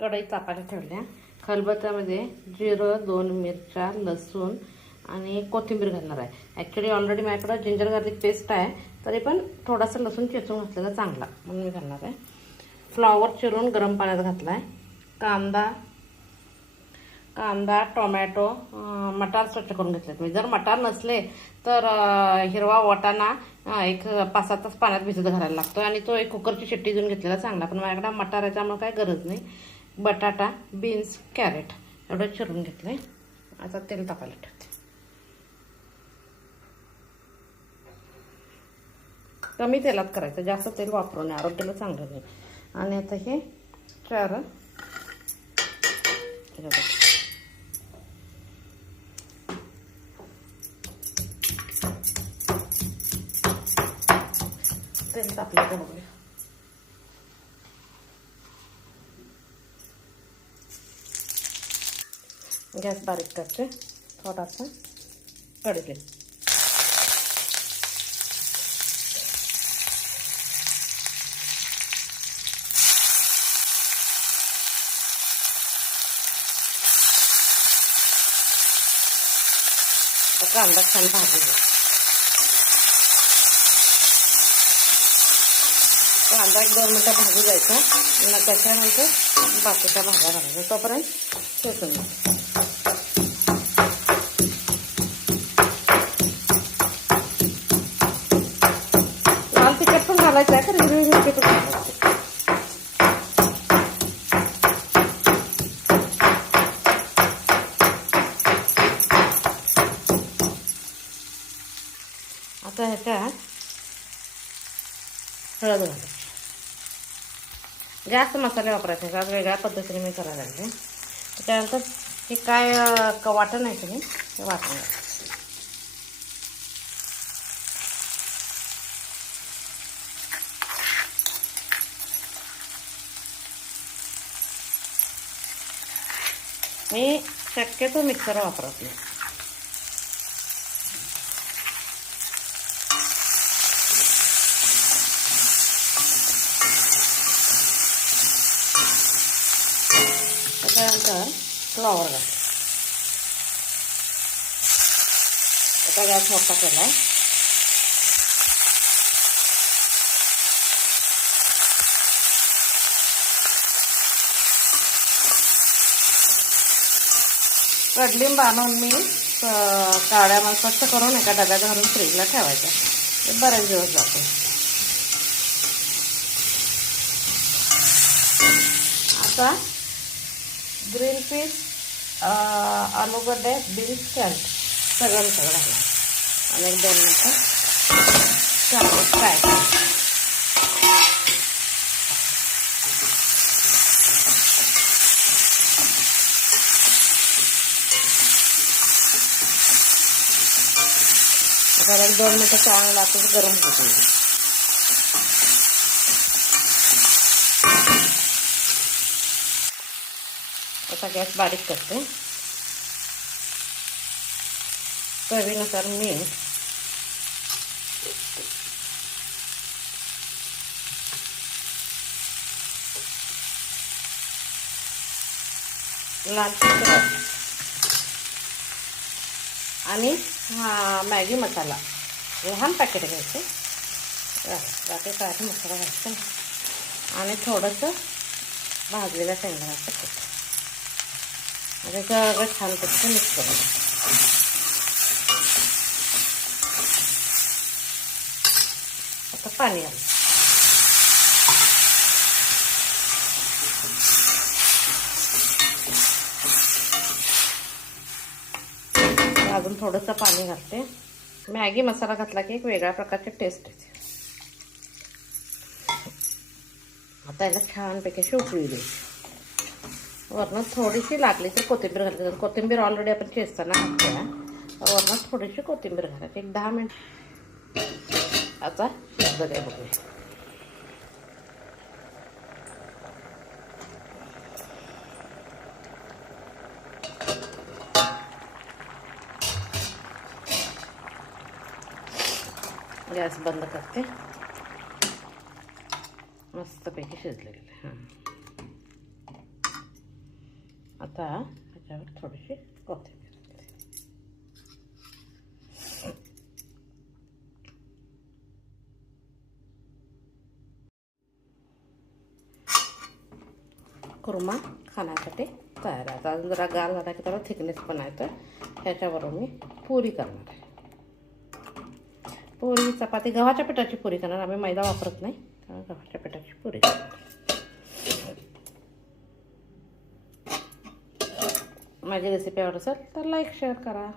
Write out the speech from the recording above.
कढई तापायला ठेवल्या. खलबत्त्यामध्ये जिरं, 2 मिरच्या, लसूण आणि कोथिंबीर घालणार आहे. ॲक्च्युली ऑलरेडी माझ्याकडं जिंजर गार्लिक पेस्ट आहे, तरी पण थोडासा लसूण चेचून घातलेला चांगला म्हणून मी घालणार आहे. फ्लॉवर चिरून गरम पाण्यात घातला आहे. कांदा, टोमॅटो, मटार स्वच्छ करून घेतलेत मी. जर मटार नसले तर हिरवा वाटाणा एक 5-7 तास पाण्यात भिजत घालायला लागतो आणि तो एक कुकरची शिट्टी देऊन घेतलेला चांगला. पण माझ्याकडे मटार आहे त्यामुळे काय गरज नाही. बटाटा, बीन्स, कॅरेट एवढं चिरून घेतलंय. आता तेल तापायला ठेवते. कमी तेलात करायचं, जास्त तेल वापरू नये, आरोग्याला चांगलं नाही. आणि आता हे 4 तेल तापलं तर बघूया. गॅस बारीक करते. थोडासा कढईत कांदा छान भाजू द्या. कांदा 1-2 मिनिटं भाजू द्यायचा. आणि त्याच्यानंतर बाकीच्या भाज्या घालायच्या. तोपर्यंत ठेचून घ्या. लाल तिखट पण घालायचं आहे, तर हिरवी मिरची पण घालायची. आता ह्याच्यात हळद घालायची. जास्त मसाले वापरायचे. आज वेगळ्या पद्धतीने मी करायला लागले. त्याच्यानंतर हे काय वाटण आहे की नाही, हे वाटण घालायचं. मी शक्यतो मिक्सर वापरत नाही. त्याच्यानंतर फ्लॉवर घाल. आता गॅस मोठा केला आहे. कडलिंब आणून मी काड्यामध्ये स्वच्छ करून एका डब्यात घालून फ्रीजला ठेवायचा. ते बरेच दिवस जातो. आता ग्रीन पीस, आलूगड्डे, बीन्स, कॅरेट सगळं घाला आणि 1-2 मिनिटं चांगलं फ्राय करा. आता 1-2 मिनिटं चांगलं आता गरम होतं. आता गॅस बारीक करते. चवीनुसार मीठ, लाल तिखट आणि मॅगी मसाला लहान पॅकेट घ्यायचं. बाकी काय मसाला घ्यायचा आणि थोडंसं भाजलेल्या शेंगदाण्याचं कूट. म्हणजे सगळं छान पैकी मिक्स करायचं. आता पाणी घालायचं. अजून थोडंसं पाणी घालते. मॅगी मसाला घातला की एक वेगळ्या प्रकारची टेस्ट येते. आता याला छानपैकी अशी उकळी द्यायची. वरनं थोडीशी लागली तर कोथिंबीर घालायची. कोथिंबीर ऑलरेडी आपण चेचताना घातली आहे. वरनं थोडीशी कोथिंबीर घालायची. 10 मिनिट आता शिजत आहे बघूया. गॅस बंद करते. मस्तपैकी शिजले गेले. आता ह्याच्यावर थोडीशी कोथिंबीर. कुर्मा खाण्यासाठी तयार आहे. अजून जरा गार झाला की त्याला थिकनेस पण आहे. तर ह्याच्याबरोबर मी पुरी करणार आहे. पुरी चपाती गव्हाच्या पिठाची पुरी करणार, आम्ही मैदा वापरत नाही. गव्हाच्या पिठाची पुरी करणार. माझी रेसिपी आवडत असेल तर लाईक शेअर करा.